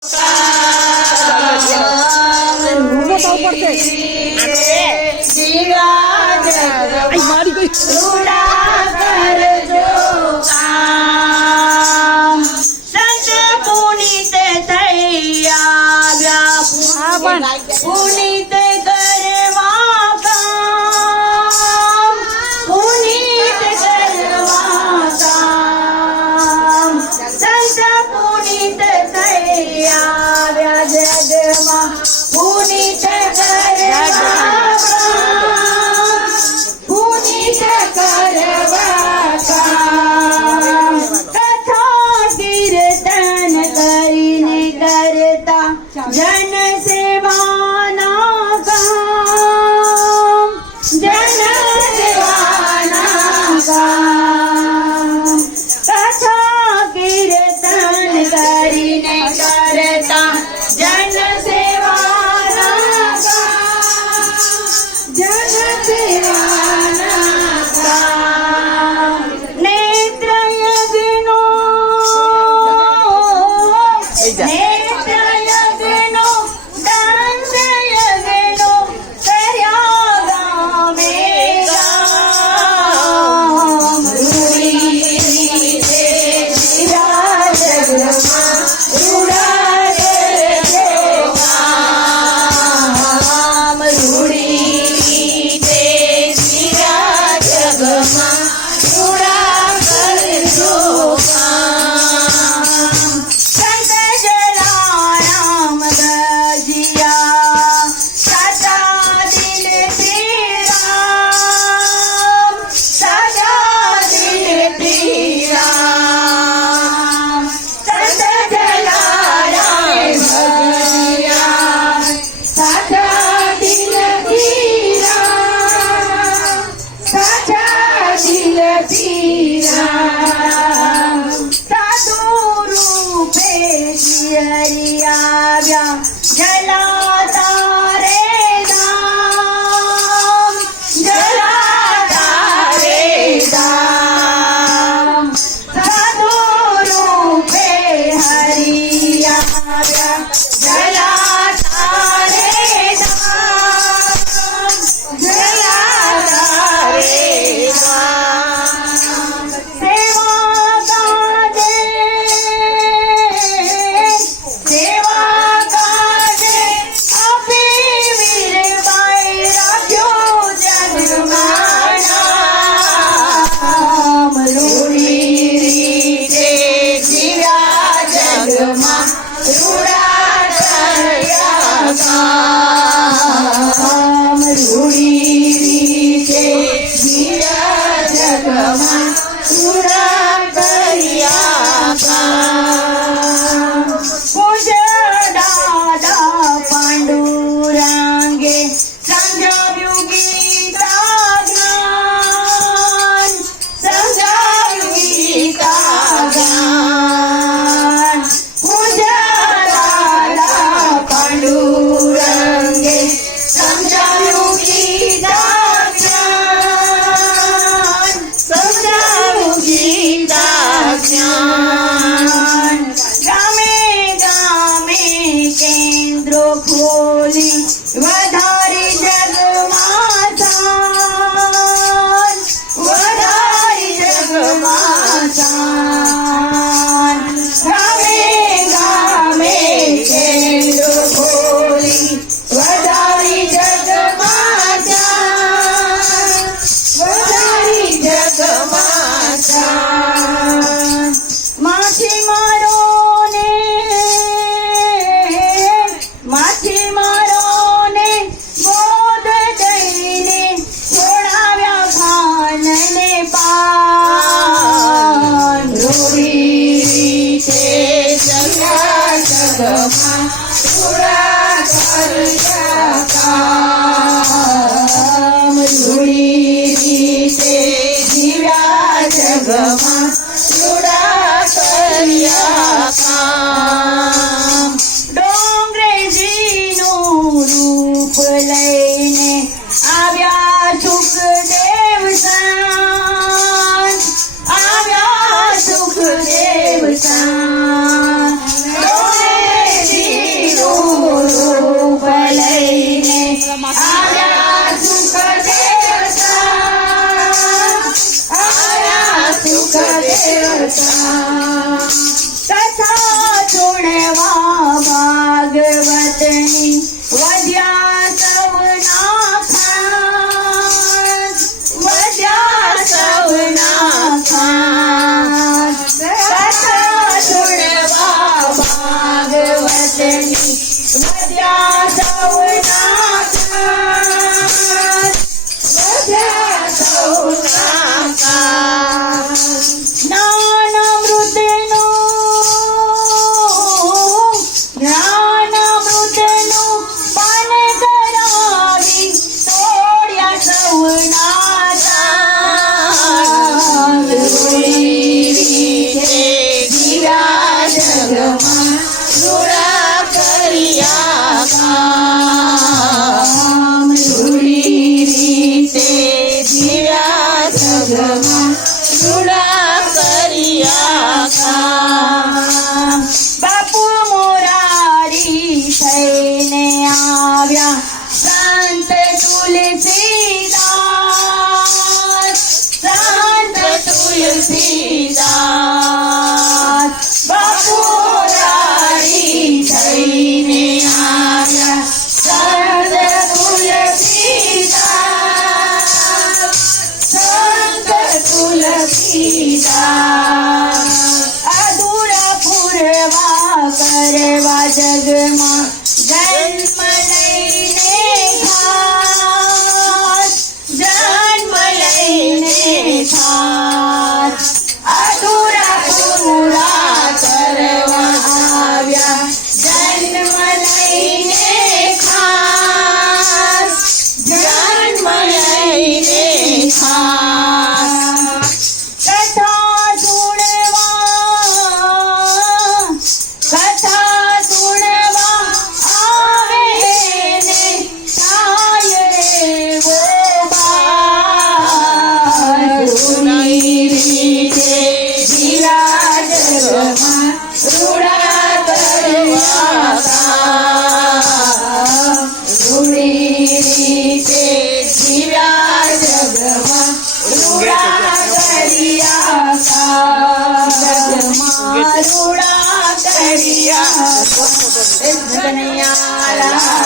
પુનિત કરવા કામ, પુનિત કરવા કામ, સંત પુનિત થઈ આવ્યા જગમાં, પુનિત કરવા કામ, પુનિત કરવા કામ. કથા કીર્તન કરીને કરતા જન સેવાના કામ, જન સેવાના કામ. કથા કીર્તન કરીને કરતા જન સેવાના કામ, જન સેવાના કામ. નેત્ર યજ્ઞો, જલાતા રે ધામ, જલાતા રે ધામ. સાધુ રૂપે હરિ આવ્યા, જલાતા રે ધામ, જલાતા રે ધામ. સેવા કાજે, સેવા કામ, રૂડી રીતે જીવ્યા જગમાં, રૂડા કર્યા કામ. પૂજ્ય દાદા પાંડુરંગે સમજાવ્યું ગીતા જ્ઞાન, સમજાવ્યું ગીતા જ્ઞાન. પૂજ્ય દાદા પાંડુરંગે સમજાવ્યું ગીતા જ્ઞાન, સમજાવ્યું ગીતા જ્ઞાન. ગામે ગામે કેન્દ્રો ખોલી વધારી જગમાં શાન, વધારી જગમાં શાન. ગામે ગામે કેન્દ્રો ખોલી વધારી જગમાં શાન, વધારી જગમાં શાન. માછીમારોને, માછીમારોને બોધ દઈને છોડાવ્યા ખાનને પાન. રૂડી રીતે જગ્યા જગમાં, રૂડા કર્યા કામ. રૂડી રીતે જીવ્યા જગમાં, રૂડા કર્યા કામ. ડોંગરેજીનું રૂપ લઈને આવ્યા સુખદેવ સંત, આવ્યા સુખદેવ સંત. ડોંગરેજી વધ્યા સૌના કાન, વધ્યા સૌના કાન. જ્ઞાનામૃતનું પાન કરાવી તોડ્યા સૌના કાન. રૂડી રીતે જીવ્યા જગમાં રૂડા કર્યા કામ. રૂડી રીતે જીવ્યા જગમાં રૂડા કર્યા કામ. બાપુ મોરારી થઈને આવ્યા સંત તુલસીદાસ, સંત તુલસીદાસ. બાપુ મોરારી થઈને આવ્યા સંત તુલસીદાસ, સંત તુલસીદાસ. અધૂરા પૂરવા કરવા જગમાં જન્મ લઈને ખાસ, જન્મ લઈને ખાસ. અધૂરા પૂરા કરવા આવ્યા જન્મ લઈને ખાસ, જન્મ લઈને ખાસ. કથા સુણવા આવે ને થાય એવો બાર. રૂડી રીતે જીવ્યા જગમાં રૂડા કર્યા કામ. રૂડી રીતે જીવ્યા જગમાં રૂડા કર્યા કામ. જગમાં રૂડા કર્યા કામ. કનૈયા લાલ